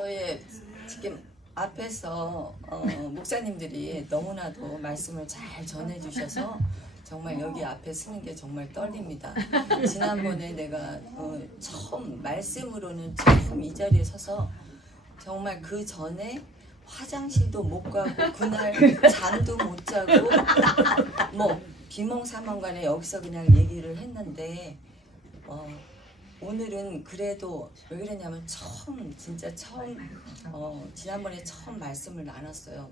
저의 지금 앞에서 목사님들이 너무나도 말씀을 잘 전해주셔서 정말 여기 앞에 서는 게 정말 떨립니다. 지난번에 내가 처음 말씀으로는 처음 이 자리에 서서 정말 그 전에 화장실도 못 가고 그날 잠도 못 자고 뭐 비몽사몽간에 여기서 그냥 얘기를 했는데 오늘은 그래도 왜 그러냐면 진짜 처음 지난번에 처음 말씀을 나눴어요.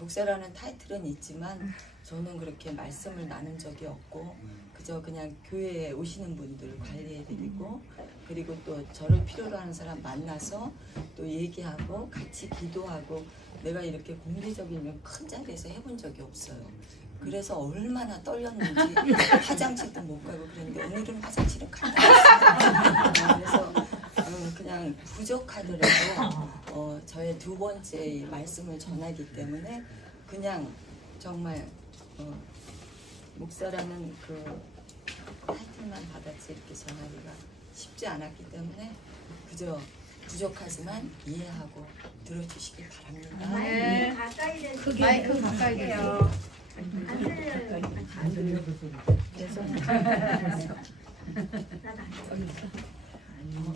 목사라는 타이틀은 있지만 저는 그렇게 말씀을 나눈 적이 없고 그저 그냥 교회에 오시는 분들 관리해드리고 그리고 또 저를 필요로 하는 사람 만나서 또 얘기하고 같이 기도하고 내가 이렇게 공개적인 큰 자리에서 해본 적이 없어요. 그래서 얼마나 떨렸는지 화장실도 못 가고 그랬는데 오늘은 화장실은 갔다 왔습니다. 그래서 그냥 부족하더라도 저의 두 번째 말씀을 전하기 때문에 그냥 정말 목사라는 그 타이틀만 받았지 이렇게 전하기가 쉽지 않았기 때문에 그저 부족하지만 이해하고 들어주시기 바랍니다. 네. 마이크 가까이 대요.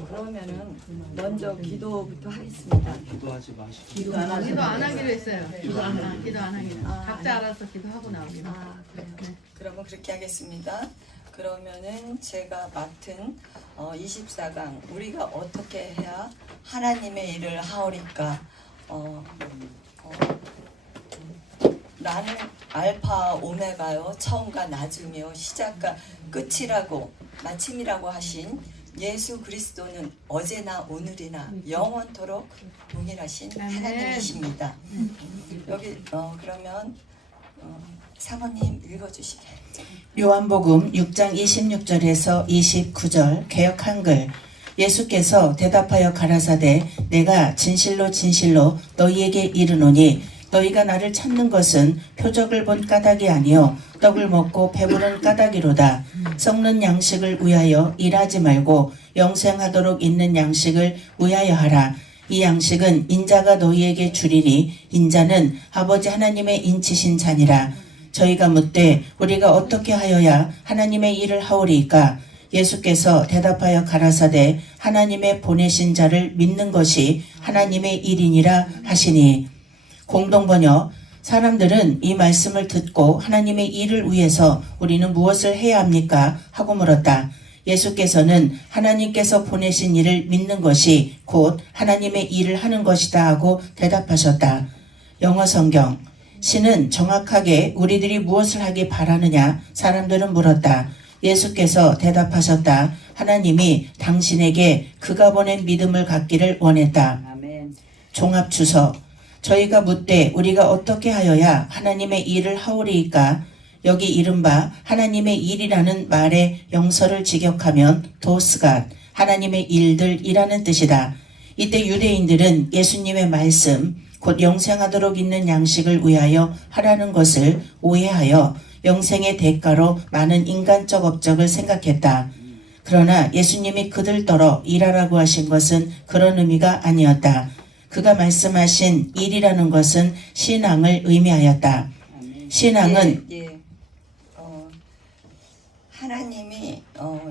그러면은 먼저 기도부터 하겠습니다. 기도하지 마시고. 기도 안 하기로 했어요. 기도 안 하기로. 각자 알아서 기도하고 나오기로. 그래요. 그러면 그렇게 하겠습니다. 그러면은 제가 맡은 24강 우리가 어떻게 해야 하나님의 일을 하오리까? 나는 알파 오메가요 처음과 나중이요 시작과 끝이라고 마침이라고 하신 예수 그리스도는 어제나 오늘이나 영원토록 동일하신 하나님이십니다. 여기 그러면 사모님 읽어주시겠죠? 요한복음 6장 26절에서 29절 개역 한글. 예수께서 대답하여 가라사대 내가 진실로 진실로 너희에게 이르노니 너희가 나를 찾는 것은 표적을 본 까닭이 아니요 떡을 먹고 배부른 까닭이로다. 썩는 양식을 위하여 일하지 말고 영생하도록 있는 양식을 위하여 하라. 이 양식은 인자가 너희에게 주리니 인자는 아버지 하나님의 인치신 자니라. 저희가 묻되 우리가 어떻게 하여야 하나님의 일을 하오리이까? 예수께서 대답하여 가라사대 하나님의 보내신 자를 믿는 것이 하나님의 일이니라 하시니. 공동번역 사람들은 이 말씀을 듣고 하나님의 일을 위해서 우리는 무엇을 해야 합니까? 하고 물었다. 예수께서는 하나님께서 보내신 일을 믿는 것이 곧 하나님의 일을 하는 것이다 하고 대답하셨다. 영어 성경 신은 정확하게 우리들이 무엇을 하기 바라느냐? 사람들은 물었다. 예수께서 대답하셨다. 하나님이 당신에게 그가 보낸 믿음을 갖기를 원했다. 아멘. 종합주석 저희가 묻되 우리가 어떻게 하여야 하나님의 일을 하오리이까? 여기 이른바 하나님의 일이라는 말의 영서를 직역하면 도스갓 하나님의 일들이라는 뜻이다. 이때 유대인들은 예수님의 말씀 곧 영생하도록 있는 양식을 위하여 하라는 것을 오해하여 영생의 대가로 많은 인간적 업적을 생각했다. 그러나 예수님이 그들더러 일하라고 하신 것은 그런 의미가 아니었다. 그가 말씀하신 일이라는 것은 신앙을 의미하였다. 신앙은 하나님이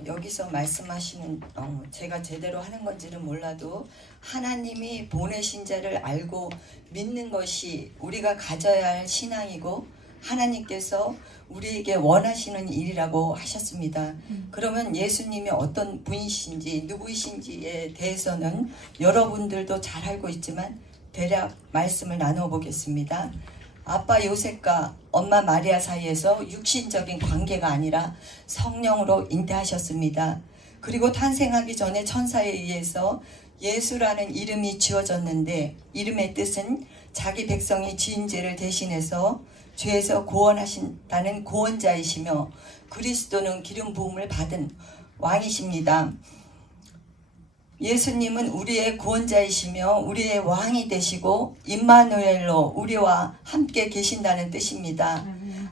여기서 말씀하시는 제가 제대로 하는 건지는 몰라도 하나님이 보내신 자를 알고 믿는 것이 우리가 가져야 할 신앙이고 하나님께서 우리에게 원하시는 일이라고 하셨습니다. 그러면 예수님이 어떤 분이신지 누구이신지에 대해서는 여러분들도 잘 알고 있지만 대략 말씀을 나누어 보겠습니다. 아빠 요셉과 엄마 마리아 사이에서 육신적인 관계가 아니라 성령으로 잉태하셨습니다. 그리고 탄생하기 전에 천사에 의해서 예수라는 이름이 지어졌는데 이름의 뜻은 자기 백성이 지은 죄를 대신해서 죄에서 구원하신다는 구원자이시며 그리스도는 기름 부음을 받은 왕이십니다. 예수님은 우리의 구원자이시며 우리의 왕이 되시고 임마누엘로 우리와 함께 계신다는 뜻입니다.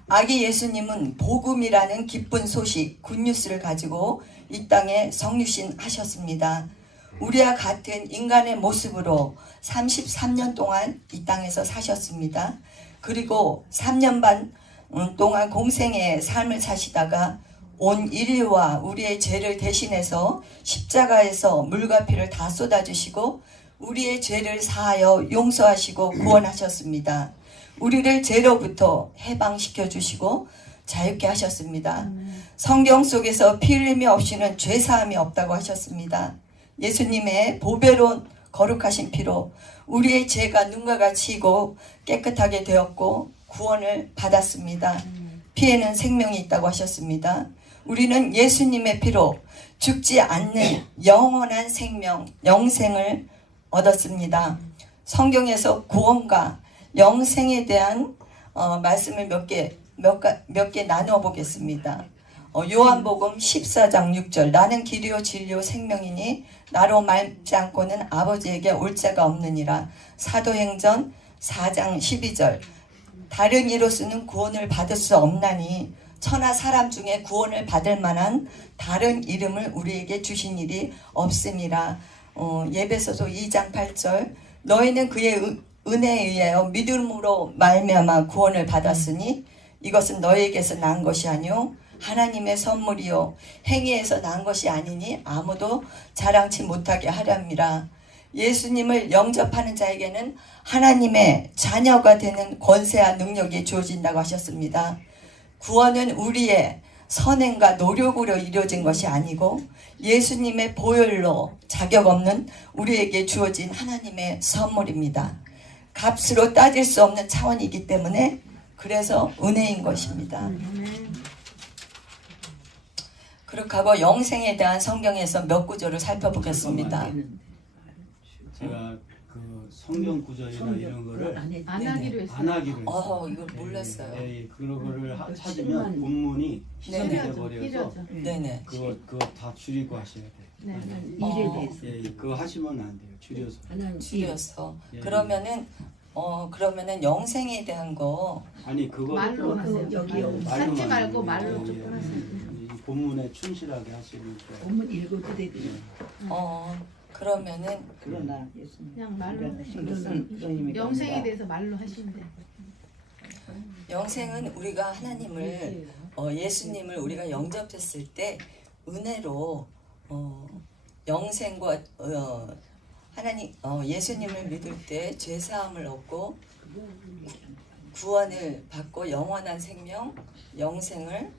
아기 예수님은 복음이라는 기쁜 소식 굿뉴스를 가지고 이 땅에 성육신 하셨습니다. 우리와 같은 인간의 모습으로 33년 동안 이 땅에서 사셨습니다. 그리고 3년 반 동안 공생의 삶을 사시다가 온 인류와 우리의 죄를 대신해서 십자가에서 물과 피를 다 쏟아주시고 우리의 죄를 사하여 용서하시고 구원하셨습니다. 우리를 죄로부터 해방시켜 주시고 자유케 하셨습니다. 성경 속에서 피 흘림이 없이는 죄사함이 없다고 하셨습니다. 예수님의 보배로운 거룩하신 피로 우리의 죄가 눈과 같이 익고 깨끗하게 되었고 구원을 받았습니다. 피에는 생명이 있다고 하셨습니다. 우리는 예수님의 피로 죽지 않는 영원한 생명, 영생을 얻었습니다. 성경에서 구원과 영생에 대한 말씀을 몇 개 나누어 보겠습니다. 요한복음 14장 6절 나는 길이요 진리요 생명이니 나로 말지 않고는 아버지에게 올 자가 없느니라. 사도행전 4장 12절 다른 이로서는 구원을 받을 수 없나니 천하 사람 중에 구원을 받을 만한 다른 이름을 우리에게 주신 일이 없음이라. 예배소서 2장 8절 너희는 그의 은혜에 의하여 믿음으로 말미암아 구원을 받았으니 이것은 너희에게서 난 것이 아니요 하나님의 선물이요 행위에서 난 것이 아니니 아무도 자랑치 못하게 하렵니다. 예수님을 영접하는 자에게는 하나님의 자녀가 되는 권세와 능력이 주어진다고 하셨습니다. 구원은 우리의 선행과 노력으로 이루어진 것이 아니고 예수님의 보혈로 자격 없는 우리에게 주어진 하나님의 선물입니다. 값으로 따질 수 없는 차원이기 때문에 그래서 은혜인 것입니다. 그렇게 하고 영생에 대한 성경에서 몇 구절을 살펴보겠습니다. 제가 그 성경 구절이나 이런 거를 안 하기로 했어요. 안 하기로 했어요. 이걸 몰랐어요. 예, 그런 거를 찾으면 본문이 희석돼 필요하죠. 버려서 필요하죠. 네네. 그거 다 줄이고 하셔야 돼요. 네. 일에 대해서. 예, 그거 하시면 안 돼요. 줄여서. 줄였어. 예. 그러면은 영생에 대한 거 아니 그거 말로 하세요. 여기요. 말로. 말로만 찾지 말고 하는 말로 거예요. 조금 하세요. 이 본문에 충실하게 하시면 좋아요. 본문 읽어도 되지. 그러면은 그러나 예수님. 그냥 말로 그러니까 영생에 대해서 말로 하시면 돼요. 영생은 우리가 하나님을 예수님을 우리가 영접했을 때 은혜로 영생과 하나님 예수님을 믿을 때 죄사함을 얻고 구원을 받고 영원한 생명, 영생을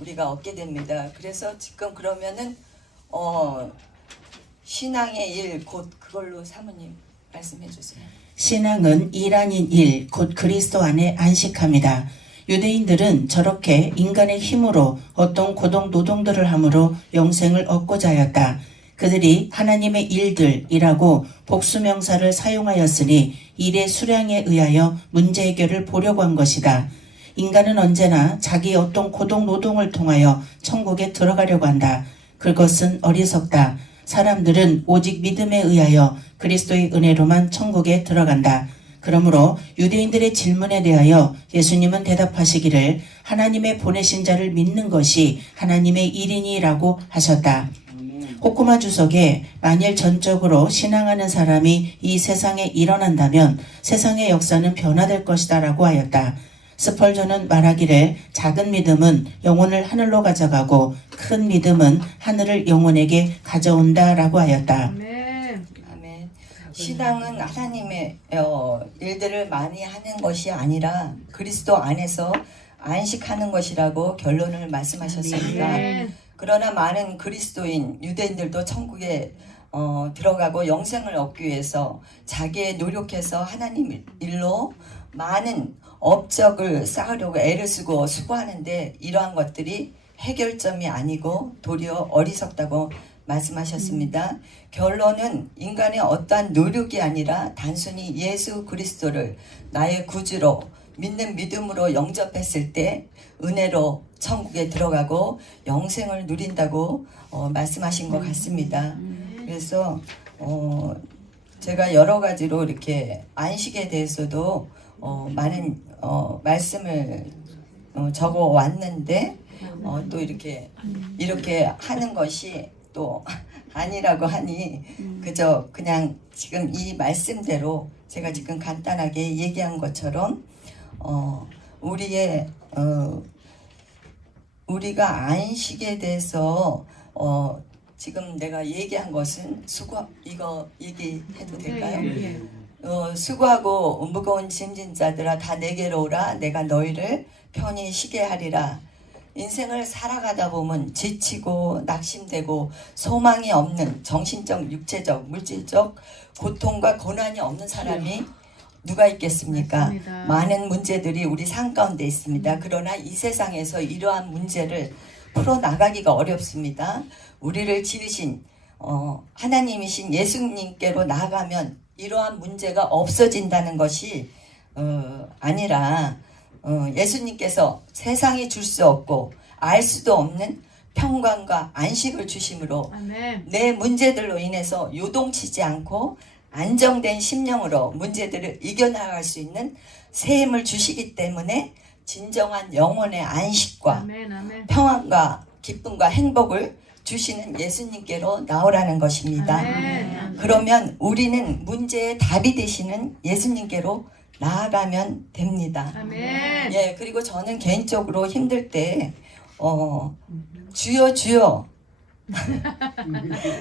우리가 얻게 됩니다. 그래서 지금 그러면은 신앙의 일 곧 그걸로 사모님 말씀해 주세요. 신앙은 일 아닌 일, 곧 그리스도 안에 안식합니다. 유대인들은 저렇게 인간의 힘으로 어떤 고동 노동들을 함으로 영생을 얻고자 하였다. 그들이 하나님의 일들이라고 복수명사를 사용하였으니 일의 수량에 의하여 문제 해결을 보려고 한 것이다. 인간은 언제나 자기 어떤 고동 노동을 통하여 천국에 들어가려고 한다. 그것은 어리석다. 사람들은 오직 믿음에 의하여 그리스도의 은혜로만 천국에 들어간다. 그러므로 유대인들의 질문에 대하여 예수님은 대답하시기를 하나님의 보내신 자를 믿는 것이 하나님의 일이니라고 하셨다. 호쿠마 주석에 만일 전적으로 신앙하는 사람이 이 세상에 일어난다면 세상의 역사는 변화될 것이다 라고 하였다. 스펄전은 말하기를 작은 믿음은 영혼을 하늘로 가져가고 큰 믿음은 하늘을 영혼에게 가져온다 라고 하였다. 아멘. 아멘. 신앙은 하나님의 일들을 많이 하는 것이 아니라 그리스도 안에서 안식하는 것이라고 결론을 말씀하셨습니다. 아멘. 그러나 많은 그리스도인 유대인들도 천국에 들어가고 영생을 얻기 위해서 자기의 노력해서 하나님 일로 많은 업적을 쌓으려고 애를 쓰고 수고하는데 이러한 것들이 해결점이 아니고 도리어 어리석다고 말씀하셨습니다. 결론은 인간의 어떠한 노력이 아니라 단순히 예수 그리스도를 나의 구주로 믿는 믿음으로 영접했을 때 은혜로 천국에 들어가고 영생을 누린다고 말씀하신 것 같습니다. 그래서 제가 여러 가지로 이렇게 안식에 대해서도 많은 말씀을 적어 왔는데 또 이렇게 하는 것이 또 아니라고 하니 그저 그냥 지금 이 말씀대로 제가 지금 간단하게 얘기한 것처럼 우리가 안식에 대해서 지금 내가 얘기한 것은 이거 얘기해도 될까요? 수고하고 무거운 짐진 자들아 다 내게로 오라 내가 너희를 편히 쉬게 하리라. 인생을 살아가다 보면 지치고 낙심되고 소망이 없는 정신적, 육체적, 물질적 고통과 고난이 없는 사람이 누가 있겠습니까? 맞습니다. 많은 문제들이 우리 삶 가운데 있습니다. 그러나 이 세상에서 이러한 문제를 풀어나가기가 어렵습니다. 우리를 지으신 하나님이신 예수님께로 나아가면 이러한 문제가 없어진다는 것이 아니라 예수님께서 세상이 줄 수 없고 알 수도 없는 평강과 안식을 주심으로 아멘. 내 문제들로 인해서 요동치지 않고 안정된 심령으로 문제들을 이겨나갈 수 있는 새 힘을 주시기 때문에 진정한 영혼의 안식과 아멘. 아멘. 평안과 기쁨과 행복을 주시는 예수님께로 나오라는 것입니다. 아멘. 그러면 우리는 문제의 답이 되시는 예수님께로 나아가면 됩니다. 아멘. 예, 그리고 저는 개인적으로 힘들 때 주여 주여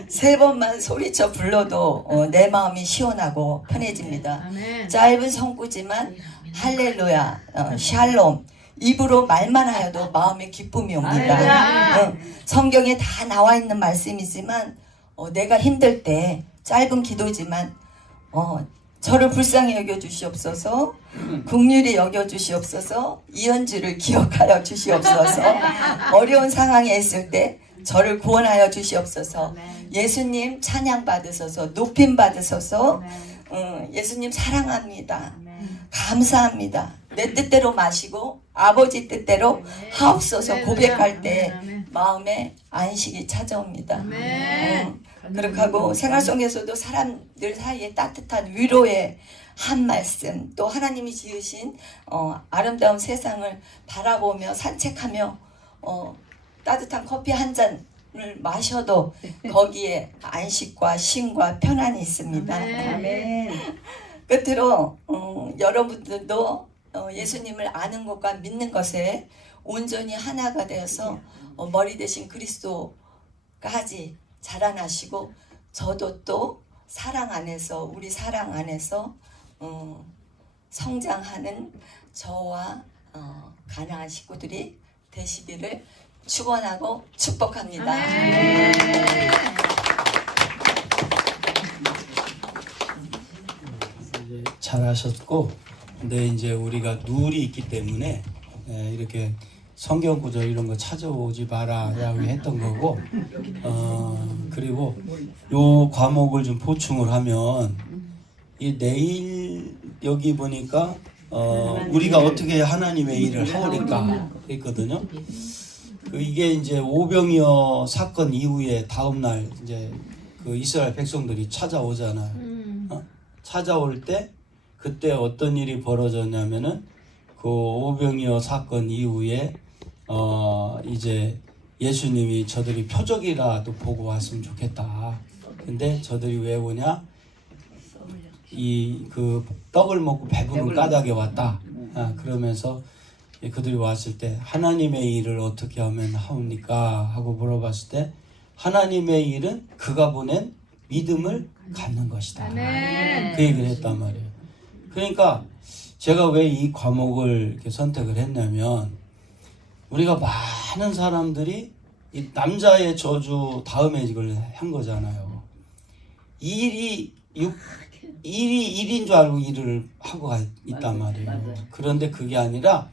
3번만 소리쳐 불러도 내 마음이 시원하고 편해집니다. 아멘. 짧은 성구지만 할렐루야, 샬롬 입으로 말만 하여도 마음에 기쁨이 옵니다. 성경에 다 나와 있는 말씀이지만 내가 힘들 때 짧은 기도지만 저를 불쌍히 여겨 주시옵소서, 긍휼히 여겨 주시옵소서, 이은주를 기억하여 주시옵소서, 어려운 상황에 있을 때 저를 구원하여 주시옵소서, 예수님 찬양 받으소서, 높임 받으소서, 예수님 사랑합니다. 감사합니다. 내 뜻대로 마시고 아버지 뜻대로 하옵소서 고백할 때 마음에 안식이 찾아옵니다. 아멘. 그렇게 하고 생활 속에서도 사람들 사이에 따뜻한 위로의 한 말씀, 또 하나님이 지으신 아름다운 세상을 바라보며 산책하며 따뜻한 커피 한 잔을 마셔도 거기에 안식과 쉼과 편안이 있습니다. 아멘. 끝으로 여러분들도 예수님을 아는 것과 믿는 것에 온전히 하나가 되어서 머리 대신 그리스도까지 자라나시고 저도 또 사랑 안에서 우리 사랑 안에서 성장하는 저와 가나안 식구들이 되시기를 축원하고 축복합니다. 아멘. 이제 잘하셨고, 근데 이제 우리가 누울이 있기 때문에 이렇게 성경 구절 이런 거 찾아오지 마라라고 했던 거고, 그리고 요 과목을 좀 보충을 하면 이 내일 여기 보니까 우리가 어떻게 하나님의 일을 하오리까 했거든요. 이게 이제 오병이어 사건 이후에 다음 날 이제 그 이스라엘 백성들이 찾아오잖아요. 찾아올 때 그때 어떤 일이 벌어졌냐면은 그 오병이어 사건 이후에 이제 예수님이 저들이 표적이라도 보고 왔으면 좋겠다. 근데 저들이 왜 오냐? 이 그 떡을 먹고 배부른 까닭에 왔다. 그러면서 그들이 왔을 때 하나님의 일을 어떻게 하면 하옵니까? 하고 물어봤을 때 하나님의 일은 그가 보낸 믿음을 갖는 것이다. 아멘. 그 얘기를 했단 말이에요. 그러니까 제가 왜 이 과목을 이렇게 선택을 했냐면 우리가 많은 사람들이 이 남자의 저주 다음에 이걸 한 거잖아요. 일이 일인 줄 알고 일을 하고 있단 말이에요. 그런데 그게 아니라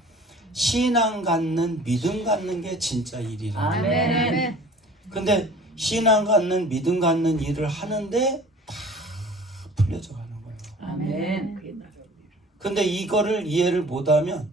신앙 갖는 믿음 갖는 게 진짜 일이라. 아멘. 근데 신앙 갖는 믿음 갖는 일을 하는데 다 풀려져 가는 거예요. 아멘. 근데 이거를 이해를 못하면